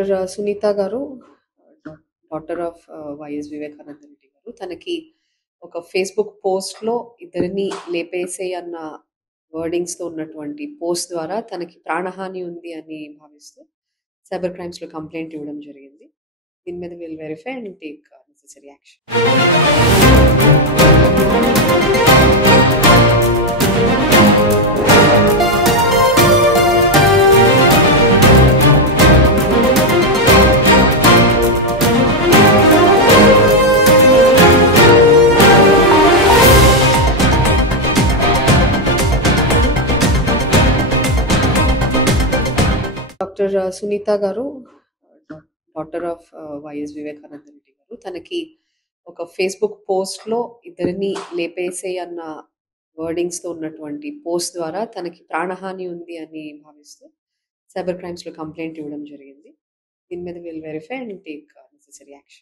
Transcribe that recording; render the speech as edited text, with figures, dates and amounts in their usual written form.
Doctor Sunitha గారు daughter of YS Vivekananda Reddy గారు. తనకి ఒక ఫేస్‌బుక్ పోస్ట్‌లో ఇద్దరిని లేపేసేయ్ అన్న వర్డింగ్స్‌తో ఉన్నటువంటి పోస్ట్ ద్వారా తనకి ప్రాణహాని ఉంది అని భావిస్తూ సైబర్ క్రైమ్స్‌లో కంప్లెయింట్ ఇవ్వడం జరిగింది. దీని మీద will verify and take necessary action. Doctor Sunitha గారు daughter of YS Vivekananda Reddy గారు. తనకి ఒక ఫేస్‌బుక్ పోస్ట్‌లో ఇద్దరిని లేపేసేయ్ అన్న వర్డింగ్స్‌తో ఉన్నటువంటి పోస్ట్ ద్వారా తనకి ప్రాణహాని ఉంది అని భావిస్తూ సైబర్ క్రైమ్స్‌లో కంప్లెయింట్ ఇవ్వడం జరిగింది. దీని మీద will verify and take necessary action.